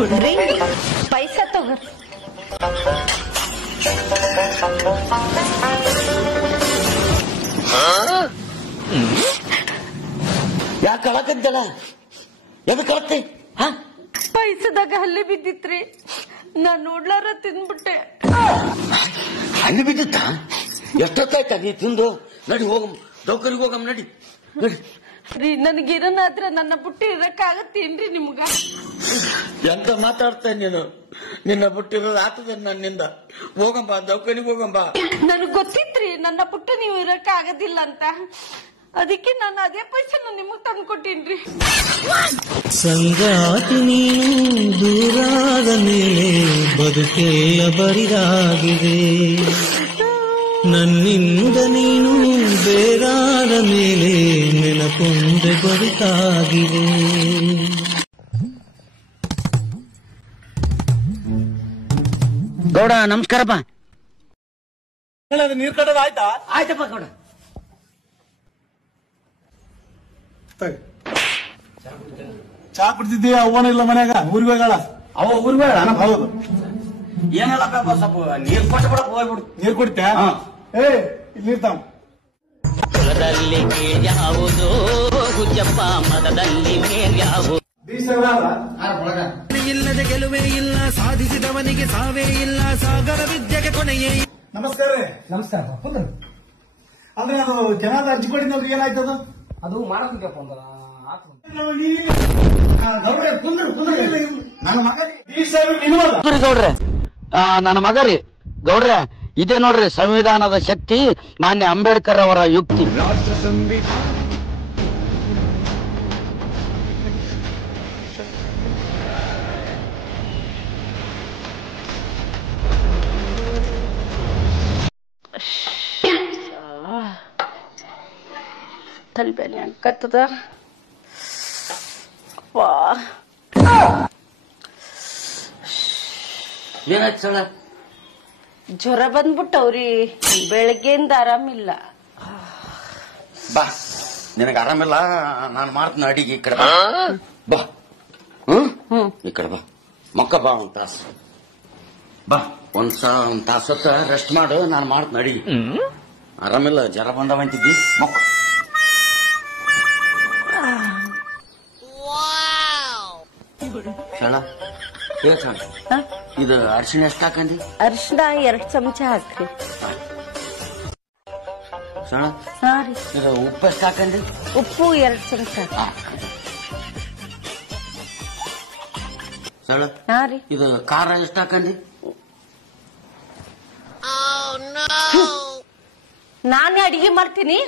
ರೀ ಪೈಸಾ ತಗೋರಿ. ಯಾಕೆ ಕಳಕದ್ದಲ್ಲ? ಎದಕ್ ಕಳತ್ತೆ? ಪೈಸದಾಗ ಹಲ್ಲಿ ಬಿದ್ದಿತ್ರಿ, ನಾ ನೋಡ್ಲಾರ ತಿಂದ್ಬಿಟ್ಟೆ. ಹಲ್ಲಿ ಬಿದ್ದಿತ್ತ? ಎಷ್ಟೊತ್ತಾಯ್ತ ನೀ ತಿಂದು? ನಡಿ ಹೋಗಮ್, ದೌಕರಿಗೆ ಹೋಗಮ್, ನಡಿ ನಡಿ. ರೀ ನನಗೇನಾದ್ರ ನನ್ನ ಬುಟ್ಟಿ ಇರಕ್ಕಾಗತ್ತೇನ್ರಿ ನಿಮ್ಗ? ಎಂತ ಮಾತಾಡ್ತೇನೆ ನೀನು? ನಿನ್ನ ಬುಟ್ಟಿರೋದು ಆಗ್ತದೆ ನನ್ನಿಂದ. ಹೋಗಂಬ, ದೌಕರಿಗೆ ಹೋಗಂಬ. ನನಗ್ ಗೊತ್ತಿತ್ರಿ ನನ್ನ ಪುಟ್ಟು ನೀವು ಇರಕ್ಕಾಗದಿಲ್ಲ ಅಂತ, ಅದಕ್ಕೆ ನಾನು ಅದೇ ಪೈಸನ ನಿಮಗ್ ತಂದು ಕೊಟ್ಟೀನ್ರಿ. ಸಂಗಾತಿ ನೀನು ದೂರಾದ ಮೇಲೆ ಬದುಕೆಲ್ಲ ಬರಿದಾಗಿದೆ, ನನ್ನಿಂದ ನೀನು ಬೇರಾದ ಮೇಲೆ ನೆನಪೊಂದೆ ಬದುಕಾಗಿದೆ. ಗೌಡ ನಮಸ್ಕಾರಪ್ಪ. ನೀರ್ ಕಟ್ಟೋದು ಆಯ್ತಾ? ಆಯ್ತಪ್ಪ ಗೌಡ. ಚಾ ಕುಡ್ತಿದ್ದೀಯ? ಅವ್ವನ ಇಲ್ಲ ಮನ್ಯಾಗ, ಊರಿಗೆ ಹೋಗಳ? ಅವ ಊರಿಗೆ ಹೌದು. ಏನಲ್ಲ ಸ್ವಲ್ಪ ನೀರ್ ಕೊಟ್ಟು ಬಿಡಕ್ ಹೋಗ್ಬಿಡು. ನೀರ್ ಕುಡಿತ? ಏ ನೀರ್ ತಾಮ. ಹೊಲದಲ್ಲಿ ಯಾವುದು ಹುಚ್ಚಪ್ಪ, ಮದದಲ್ಲಿ ಮೇಲ್ಯಾವು. ಇಲ್ಲದೆ ಗೆಲುವೇ ಇಲ್ಲ, ಸಾಧಿಸಿದವನಿಗೆ ಸಾವೇ ಇಲ್ಲ, ಸಾಗರ ವಿದ್ಯೆಗೆ ಕೊನೆಯೇ. ನಮಸ್ಕಾರ. ನಮಸ್ಕಾರ. ಅಂದ್ರೆ ಅದು ಜನಾದ ಅರ್ಜಿ ಕೊಡಿದ್ರಿ, ಏನಾಯ್ತದ? ಅದು ಮಾಡಕ್ಕಿದೆಯಪ್ಪ ಗೌಡ್ರೆ, ನನ್ನ ಮಗ ರೀ ಗೌಡ್ರೆ. ಇದೇ ನೋಡ್ರಿ ಸಂವಿಧಾನದ ಶಕ್ತಿ, ಮಾನ್ಯ ಅಂಬೇಡ್ಕರ್ ಅವರ ಯುಕ್ತಿ. ತಲೆಬೇನೆ ಅನ್ಕತ್ತದ. ಏನಾಯ್ತು ಸಳ? ಜ್ವರ ಬಂದ್ಬಿಟ್ಟವ್ರಿ, ಬೆಳಗ್ಗೆಯಿಂದ ಆರಾಮಿಲ್ಲ. ಬಾ, ನಿನಗೆ ಆರಾಮಿಲ್ಲ, ನಾನು ಮಾಡ್ತೀನಿ ಅಡಿಗೆ. ಈ ಕಡೆ ಬಾ. ಈ ಕಡೆ ಬಾ, ಮಕ್ಕ ಬಾ. ಒಂದ್ ತಾಸು ಬಾ, ಒಂದ್ ತಾಸು ಹೊತ್ತ ರೆಸ್ಟ್ ಮಾಡು, ನಾನು ಮಾಡ್ತೀನಿ ಅಡಿಗೆ. ಆರಾಮಿಲ್ಲ, ಜ್ವರ ಬಂದವಂತಿದ್ದಿ, ಮಕ್ಕ. ಶಳ ಇದು ಅರಿಶಿಣ ಎಷ್ಟು ಹಾಕಂದಿ? ಅರಿಶಿನ 2 ಚಮಚ ಹಾಕ್ರಿ. ಶಳ ಹಾ ರೀ. ಇದು ಉಪ್ಪು ಎಷ್ಟು ಹಾಕಂದಿ? ಉಪ್ಪು 2 ಚಮಚ. ಶಳ ಹಾ ರೀ. ಇದು ಖಾರ ಎಷ್ಟು ಹಾಕಂದಿ? ನಾನೇ ಅಡಿಗೆ ಮಾಡ್ತೀನಿ,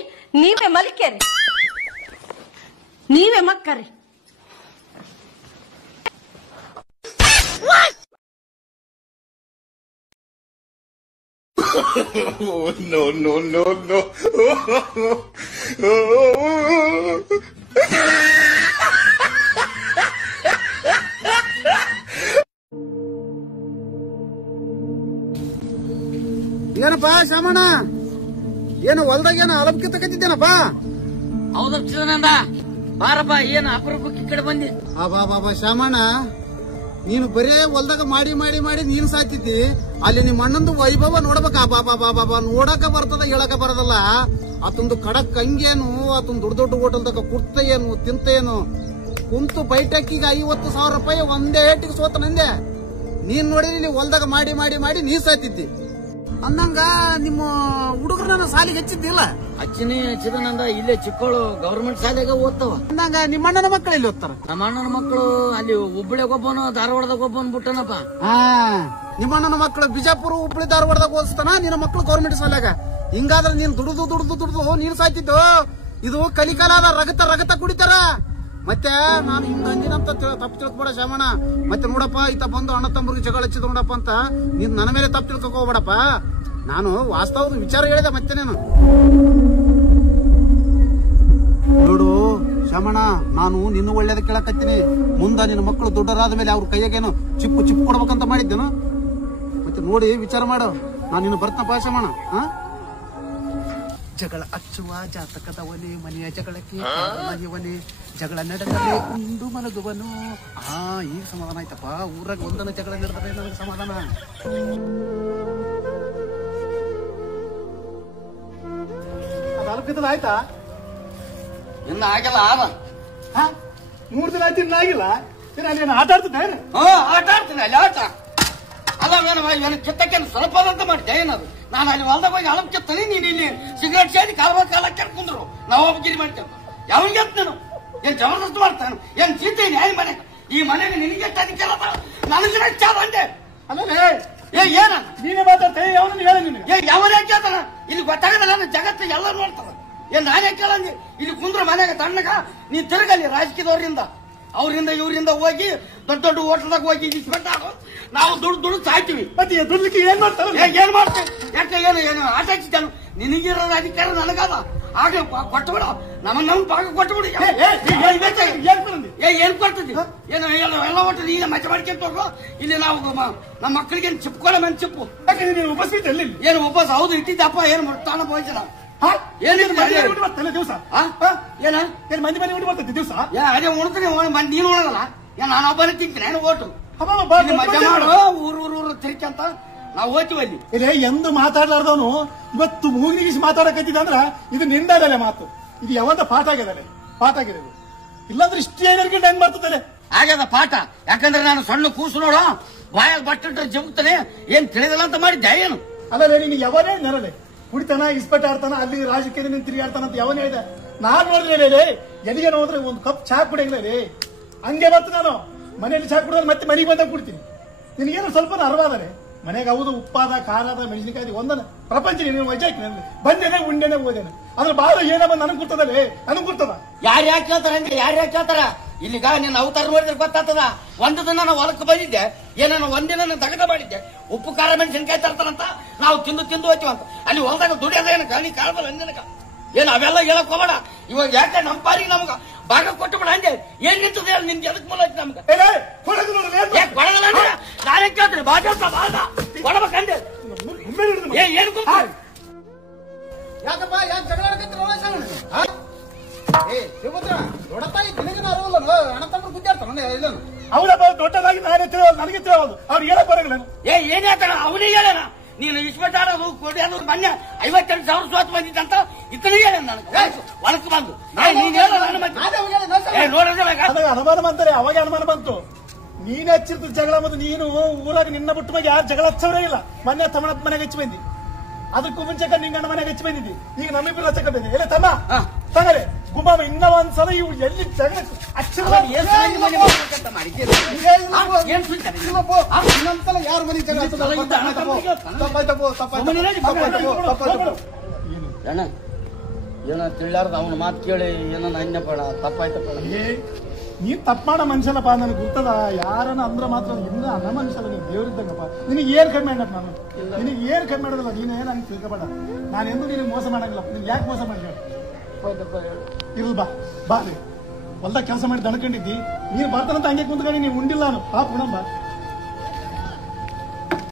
ನೀವೇ ಮಲ್ಕೇರಿ, ನೀವೇ ಮಕ್ಕರಿ. No, no, no, no. ಏನಪ್ಪ ಶಾಮಣ್ಣ, ಏನು ಹೊಲ್ದಾಗ ಏನೋ ಅಲಬ್ಕಿ ತಗತಿದ್ದೇನಪ್ಪ? ಹೌದಪ್ಪ ಬಾರಪ್ಪ, ಏನು ಅಪರೂಪಕ್ಕೆ ಈ ಕಡೆ ಬಂದಿ? ಬಾಬಾ ಶಾಮಣ್ಣ, ನೀನು ಬರೇ ಹೊಲ್ದಾಗ ಮಾಡಿ ಮಾಡಿ ಮಾಡಿ ನೀನ್ ಸಾತಿದ್ದಿ. ಅಲ್ಲಿ ನಿಮ್ಮ ಅಣ್ಣಂದು ವೈಭವ ನೋಡ್ಬೇಕ. ಬಾಬಾ ನೋಡಕ ಬರ್ತದ, ಹೇಳಕ ಬರದಲ್ಲ. ಆತೊಂದು ಕಡಕ್ ಕಂಗೇನು, ಆತೊಂದು ದೊಡ್ಡ ದೊಡ್ಡ ಹೋಟೆಲ್ದಾಗ ಕುರ್ತ ಏನು ತಿಂತ ಏನು, ಕುಂತು ಬೈಟಕ್ಕಿಗೆ 50,000 ರೂಪಾಯಿ ಒಂದೇ ಏಟಿಗೆ ಸೋತ ನಂದೆ. ನೀನ್ ನೋಡಿ ಇಲ್ಲಿ ಹೊಲ್ದಾಗ ಮಾಡಿ ಮಾಡಿ ಮಾಡಿ ನೀ ಸಾತಿದ್ದಿ. ಅಂದಂಗ ನಿಮ್ಮ ಹುಡುಗರನ್ನ ಸಾಲಿಗೆ ಹಚ್ಚಿದ್ದಿಲ್ಲ? ಹಚ್ಚಿದನಂದ ಇಲ್ಲೇ ಚಿಕ್ಕಳು ಗವರ್ಮೆಂಟ್ ಶಾಲೆಗೆ ಓದ್ತಾವ. ಅಂದಂಗ ನಿಮ್ಮ ಅಣ್ಣನ ಮಕ್ಕಳು ಇಲ್ಲಿ ಓದ್ತಾರ? ನಮ್ಮ ಅಣ್ಣನ ಮಕ್ಕಳು ಅಲ್ಲಿ ಹುಬ್ಬಳ್ಳಿಗೆ ಒಬ್ಬನು, ಧಾರವಾಡದಾಗ ಒಬ್ಬನು ಬಿಟ್ಟನಪ್ಪ. ನಿಮ್ಮ ಅಣ್ಣನ ಮಕ್ಕಳು ಬಿಜಾಪುರ, ಹುಬ್ಬಳ್ಳಿ, ಧಾರವಾಡದಾಗ ಓದಿಸ್ತಾನ, ನಿನ್ನ ಮಕ್ಕಳು ಗವರ್ಮೆಂಟ್ ಶಾಲೆಗ. ಹಿಂಗಾದ್ರೆ ನೀನ್ ದುಡ್ದು ನೀನ್ ಸಾಯ್ತಿದ್ದು. ಇದು ಕಲಿಕಾಲದ ರಗತ ಕುಡಿತಾರ. ಮತ್ತೆ ನಾನು ಹಿಂಗ ಅಂದಿನಂತ ತಪ್ಪು ತಿಳ್ಕೊಬೇಡ ಶಾಮಣ್ಣ. ಮತ್ತೆ ನೋಡಪ್ಪ, ಈತ ಬಂದು ಅಣ್ಣ ತಮ್ಮರಿಗೆ ಜಗಳ ಹಚ್ಚಿದ ನೋಡಪ್ಪ ಅಂತ ನೀನ್ ನನ್ನ ಮೇಲೆ ತಪ್ಪು ತಿಳ್ಕೊಬೇಡಪ್ಪ. ನಾನು ವಾಸ್ತವದ ವಿಚಾರ ಹೇಳಿದೆ. ಮತ್ತೆ ನೀನು ನೋಡು ಶಾಮಣ್ಣ, ನಾನು ನಿನ್ನ ಒಳ್ಳೇದ ಕೇಳಕತ್ತೀನಿ. ಮುಂದ ನಿನ್ನ ಮಕ್ಕಳು ದೊಡ್ಡರಾದ ಮೇಲೆ ಅವ್ರ ಕೈಯಾಗೇನು ಚಿಪ್ಪು ಕೊಡ್ಬೇಕಂತ ಮಾಡಿದ್ದೇನು? ಮತ್ತೆ ನೋಡಿ ವಿಚಾರ ಮಾಡು. ನಾನು ನಿನ್ನ ಬರ್ತನಪ್ಪ ಶಾಮಣ್ಣ. ಜಗಳ ಹಚ್ಚುವ ಜಾತಕದವನೇ ಮನೆಯ ಜಗಳಕ್ಕೆ ಮನೆಯವನೇ ಜಗಳ ನಡೆದರೆ ಉಂಡು ಮಲಗುವನು. ಈಗ ಸಮಾಧಾನ ಆಯ್ತಪ್ಪ. ಊರಾಗ ಒಂದನ ಜಗಳ ನಡೆದರೆ ನನಗೆ ಸಮಾಧಾನ. ಅಲ್ಪಿದ್ದಲ್ಲ ಆಯ್ತಾ? ಇನ್ನ ಆಗಲ್ಲ ಆದ 3 ದಿನ ಆಯ್ತು ಇನ್ನ ಆಗಿಲ್ಲ. ನೀನು ಆಟ ಆಡ್ತಿದ್ದೆ? ಆಟ ಆಡ್ತೀನಿ ಅಲ್ಲಿ ಆಟ. ಅಲ್ಲ ಏನು ಕಿತ್ತಕ್ಕೇನು ಸ್ವಲ್ಪ ಅಂತ ಮಾಡಿದ್ದೆ ಏನದು? ನಾನು ಅಲ್ಲಿ ಹೊಲ್ದಾಗ ಹೋಗಿ ಅಳಂ ಕಿತ್ತನಿ, ನೀನು ಇಲ್ಲಿ ಸಿಗರೇಟ್ ಸೇರಿ ಕಾಲ ಕುಂದ್ರು ನಾವು ಒಬ್ಬಗಿರಿ ಮಾಡ್ತೇವೆ. ಯಾವನಿಗೆ ಅಂತ ನಾನು ಏನ್ ಜಬರ್ದಸ್ತ್ ಮಾಡ್ತಾನೆ? ಏನ್ ಚೀತೆ ನ್ಯಾಯ ಮನೆ ಈ ಮನೆಗೆ ನಿನಗೆ ಅದಕ್ಕೆ ನನಗೆ ಚಾದ ಅಂದೆ. ಅಲ್ಲೇ ಏನ ನೀನೇ ಮಾತಾಡ್ತೇ? ಯಾವನು ಹೇಳ ನೀನು? ಯಾವನೇ ಕೇಳ್ತಾನ? ಇಲ್ಲಿ ಗೊತ್ತಾಗಲ್ಲ, ಜಗತ್ತು ಎಲ್ಲ ನೋಡ್ತಾರ. ಏನ್ ನಾನೇ ಕೇಳಂಗೆ? ಇಲ್ಲಿ ಕುಂದ್ರ ಮನೆಗೆ ತಣ್ಣಗ ನೀ ತಿರುಗಲ್ಲಿ ರಾಜಕೀಯದವರಿಂದ ಅವರಿಂದ ಇವರಿಂದ ಹೋಗಿ ದೊಡ್ಡ ಹೋಟ್ಲದಾಗ ಹೋಗಿ ಇಸ್ಕೊಂಡಾಗ ನಾವು ದುಡ್ಡು ಸಾಯ್ತೀವಿ. ಮತ್ತೆ ದುಡ್ಲಿಕ್ಕೆ ಏನ್ ಮಾಡ್ತಾರೆ? ಏನ್ ಮಾಡ್ತೇವೆ? ಯಾಕೆ ಏನು ಆಟ ಹಚ್ಚಿದ್ದಾನು? ನಿನಗಿರೋ ಅಧಿಕಾರ ನನಗದ. ಆಗ ಕೊಟ್ಟಬಿಡ, ನಮ್ಮ ಭಾಗ ಕೊಟ್ಟಬಿಡು. ಏನ್ ಕೊಡ್ತದಿ? ಏನು ಎಲ್ಲ ಒಟ್ಟು ನೀನ ಮಚ್ಚ ಮಾಡ್ಕೊಂತ ಹೋಗು. ಇಲ್ಲಿ ನಾವು ನಮ್ಮ ಮಕ್ಕಳಿಗೆ ಚಿಪ್ಕೊಳ್ಳೋ ಮನ್ ಚಿಪ್ಪು. ಉಪಸ್ಥಿತಿ ಎಲ್ಲಿ? ಏನು ಉಪವಾಸ? ಹೌದು ಇಟ್ಟಿದ್ದಪ್ಪ. ಏನು ತಾಣ ಭೋಜನ ಏನಿದೆ ದಿವಸ? ಏನ ಮಂದಿ ಮನೆ ಊಟ ಬರ್ತದೆ ದಿವಸ? ಅದೇ ಉಣ್ತೀನಿ. ನೀನು ಉಣಗಲ್ಲ? ನಾನು ಒಬ್ಬನೇ ತಿಂತೀನಿ. ಏನು ಓಟು ಮಜಾ ಮಾಡು. ಊರು ತಿರ್ಕಂತ ನಾವು ಹೋಗ್ತೀವಿ ಅಲ್ಲಿ. ಇಲ್ಲ ಎಂದು ಮಾತಾಡ್ಲಾರ್ದವನು ಇವತ್ತು ಮೂಗಿಸಿ ಮಾತಾಡಕತ್ತಿದ ಅಂದ್ರ ಇದು ನಿಂದಲೆ ಮಾತು. ಇದು ಯಾವಂತ ಪಾಠ ಆಗಿದೆ. ಇಲ್ಲಾಂದ್ರೆ ಇಷ್ಟೇ ಏನಿರ್ಕೊಂಡು ಹೆಂಗ್ ಬರ್ತದೆ? ಆಗ್ಯದ ಪಾಠ. ಯಾಕಂದ್ರೆ ನಾನು ಸಣ್ಣ ಕೂಸು ನೋಡು, ಬಾಯಾಗ ಬಟ್ಟಿಟ್ರೆ ಜಗುತ್ತಾನೆ. ಏನ್ ತಿಳಿದಲ್ಲ ಅಂತ ಮಾಡಿದ್ದೆ ಏನು? ಅಲ್ಲೇ ನೀನು ಯಾವನೇ ನೆರಲೆ ಕುಡಿತಾನ, ಇಸ್ಪೆಟ್ ಆಡ್ತಾನ, ಅಲ್ಲಿ ರಾಜಕೀಯ ನಿಂತು ತಿರುಗಾಡ್ತಾನ ಅಂತ ಯಾವನೇ ಇದೆ. ನಾನ್ ನೋಡಿದ್ರೆ ಎಲ್ಲಿಗೆ ನೋಡಿದ್ರೆ ಒಂದು ಕಪ್ ಚಾ ಕುಡಿಯಲ್ಲ ರೀ. ಹಂಗೆ ಬರ್ತ ನಾನು ಮನೆಯಲ್ಲಿ ಚಾ ಕುಡಿದ್ರೆ ಮತ್ತೆ ಮನೆಗೆ ಬಂದಾಗ ಕುಡ್ತೀನಿ. ನಿನಗೇನು ಸ್ವಲ್ಪ ಅರ್ವಾದರೆ ಮನೆಗೆ ಹೌದು ಉಪ್ಪಾದ ಖಾರದ ಮೆಣಸಿನಕಾಯಿ ಒಂದನ ಪ್ರಪಂಚ ನೀನು ವಜಾ ಬಂದೇನೆ ಉಂಡೆನೆ ಓದೇನೆ. ಅದ್ರ ಬಾಳ ಏನ ಬಂದ್ ನನಗ್ ಕೊಡ್ತದಲ್ಲೇ, ನನಗ್ ಕೊಡ್ತದ. ಯಾರು ಯಾಕೆ ಕೇಳ್ತಾರ? ಯಾರು ಕೇಳ್ತಾರ? ಇಲ್ಲಿಗ ನೀನ್ ಅವತಾರ ನೋಡಿದ್ರೆ ಗೊತ್ತಾಗ್ತದ. ಒಂದು ದಿನ ನಾನು ಹೊಲಕ್ಕೆ ಬಂದಿದ್ದೆ, ಏನೋ ಒಂದಿನ ದಗದ ಮಾಡಿದ್ದೆ. ಉಪ್ಪು ಖಾರ ಮೆಣಸಿನಕಾಯಿ ತರ್ತಾರಂತ ನಾವು ತಿಂದು ಹೋಗ್ತೀವಂತ. ಅಲ್ಲಿ ಹೊಲದಾಗ ದುಡಿಯೋದೇನ ಗಾಳಿ ಕಾಳಬಲ್ಲ ಅಂದಿನಕ ಏನು ಅವೆಲ್ಲ ಹೇಳಕ್ ಹೋಗಬೇಡ. ಇವಾಗ ಯಾಕೆ ನಮ್ಮ ಪಾರಿಗೆ ನಮ್ಗ ಭಾಗ ಕೊಟ್ಟು ಬಿಡ. ಹಂಗೆ ಏನ್ ನಿಂತದೆ ನಿನ್ಗೆ ಎದಕ್ ಮೂಲ ಐತಿ ನಮ್ಗೆ? ನಾನೇ ಕೇಳ್ತೀನಿ. ಕೊಡಬೇಕಂದೆ ಏನ್ ಯಾಕಪ್ಪ ಯಾಕೆ ಜಗಳ ಹೌದಪ್ಪ ದೊಡ್ಡದಾಗಿ ನಾನೇ ತಿಳಿಯೋದು, ನನಗೆ ತಿಳಿಯೋದು. ಅವ್ರು ಹೇಳಕ್ ಬರೋಲ್ಲ. ಏನ್ ಹೇಳ್ತಾನ? ಅವನಿಗೆ ಹೇಳೋಣ. ನೀನು ಇಸ್ಪೆಟ್ಟಾಡೋದು ಕೊಡೋದು ಮೊನ್ನೆ 52,000 ಸೋತ್ ಬಂದಿದ್ದಂತ ಇತನೇ ಹೇಳ ನನಗೆ ಹೊಲಕ್ಕೆ ಬಂದು. ನೀನ್ ಹೇಳ ಅನುಮಾನ ಬಂತಾರೆ. ಅವಾಗ ಅನುಮಾನ ಬಂತು. ನೀನ್ ಹಚ್ಚಿರ್ತ ಜಗಳ. ಮತ್ತು ನೀನು ಊರಾಗ ನಿನ್ನ ಬಿಟ್ಟ ಮೇಲೆ ಯಾರು ಜಗಳ ಹಚ್ಚವರೇ ಇಲ್ಲ. ಮೊನ್ನೆ ತಮ್ಮನಪ್ಪ ಮನೆಗೆ ಹಚ್ಚಿ ಬಂದಿ. ಅದಕ್ಕೂ ಮುಂಚೆ ನಿಂಗಣ್ಣ ಮನೆಗೆ ಹಚ್ಚಿ ಬಂದಿದ್ದಿ. ಈಗ ನಮ್ಮಿಬ್ಬರು ಹಚ್ಚಕ ಬಂದಿ. ಎಲ್ಲ ತಮ್ಮ ತಗಲೆ ಗುಂಬಾಮ ಇನ್ನ ಒಂದ್ಸಲ ಇವು ಎಲ್ಲಿ ಜಗಳ ಇನ್ನೊಂದ್ಸಲ ಯಾರ ಮನೆಗೆ ಜಗಳ ಏನೋ ತಿಳಿಯಾರ್ದ ಅವನ ಮಾತು ಕೇಳಿ ಏನೋ ಅನ್ಯ ಬೇಡ ತಪ್ಪಾಯ್ತಪ್ಪ. ನೀನ್ ತಪ್ಪ ಮಾಡೋ ಮನುಷ್ಯನಪ್ಪ. ನನಗೆ ಗೊತ್ತದ. ಯಾರನ್ನ ಅಂದ್ರ ಮಾತ್ರ ಇನ್ನ ಅನ್ನ ಮನುಷ್ಯಲ್ಲ. ನೀನ್ ದೇವ್ರಿದ್ದಂಗಪ್ಪ. ನಿನಗೆ ಏನ್ ಕಮ್ಮಿ ಮಾಡಪ್ಪ ನಾನು? ನಿನಗೆ ಏನ್ ಕಮ್ಮಿ ಮಾಡೋದಲ್ಲ. ನೀನು ಏನ್ ಹಂಗೆ ತಿಳ್ಕೊಬೇಡ. ನಾನೆಂದು ನಿನಗೆ ಮೋಸ ಮಾಡಂಗಿಲ್ಲ. ನೀನ್ ಯಾಕೆ ಮೋಸ ಮಾಡಿ ಇರ್ಲ್ ಬಾ ಹೊಲ್ದಾಗ ಕೆಲಸ ಮಾಡಿ ದಣ್ಕೊಂಡಿದ್ದಿ. ನೀನ್ ಬರ್ತಾನಂತ ಹಂಗೆ ಕುಂತ್ಕೊಂಡು ನೀನ್ ಉಂಡಿಲ್ಲ. ನಾನು ಪಾಪ ಉಣಂಬ